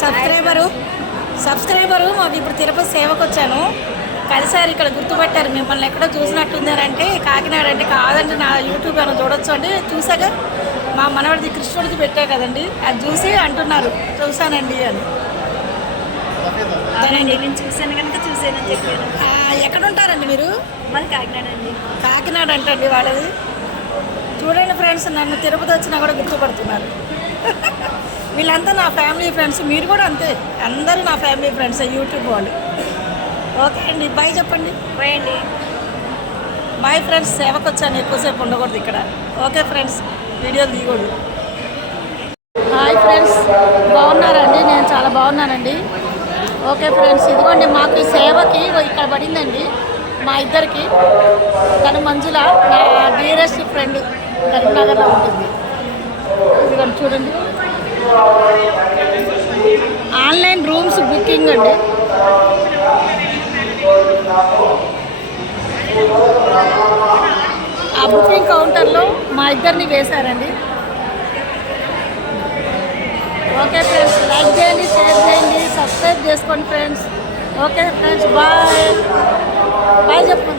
Subscriber మాకు ఇప్పుడు తిరుపతి సేవకు వచ్చాను. కలిసారు ఇక్కడ గుర్తుపట్టారు, మిమ్మల్ని ఎక్కడో చూసినట్టుందారంటే కాకినాడ అంటే కాదండి, నా యూట్యూబ్ అని చూడొచ్చు అండి. చూసాక మా మనవాడిది కృష్ణుడిది పెట్టా కదండి, అది చూసి అంటున్నారు చూసానండి అని. నేను చూసాను కనుక చూసానని చెప్పాను. ఎక్కడ ఉంటారండి మీరు? మాది కాకినాడ అండి. కాకినాడ అంటండి వాళ్ళది. చూడండి ఫ్రెండ్స్, నన్ను తిరుపతి వచ్చినా కూడా గుర్తుపడుతున్నారు. వీళ్ళంతా నా ఫ్యామిలీ ఫ్రెండ్స్, మీరు కూడా అంతే, అందరూ నా ఫ్యామిలీ ఫ్రెండ్స్ యూట్యూబ్ వాళ్ళు. ఓకే అండి, బాయ్ చెప్పండి. బాయ్ అండి. బాయ్ ఫ్రెండ్స్, సేవకు వచ్చాను, ఎక్కువసేపు ఉండకూడదు ఇక్కడ. ఓకే ఫ్రెండ్స్, వీడియో దిగకూడదు. హాయ్ ఫ్రెండ్స్, బాగున్నారండి? నేను చాలా బాగున్నానండి. ఓకే ఫ్రెండ్స్, ఇదిగోండి మాకు ఈ సేవకి ఇక్కడ పడిందండి మా ఇద్దరికి. తను మంజుల, నా డియరెస్ట్ ఫ్రెండ్, కరీంనగర్లో ఉంటుంది. ఇదిగోండి చూడండి, ఆన్లైన్ రూమ్స్ బుకింగ్ అండి. ఆ బుకింగ్ కౌంటర్లో మా ఇద్దరిని వేశారండి. ఓకే ఫ్రెండ్స్, లైక్ చేయండి, షేర్ చేయండి, సబ్స్క్రైబ్ చేసుకోండి friends. Okay friends, bye bye చెప్పు.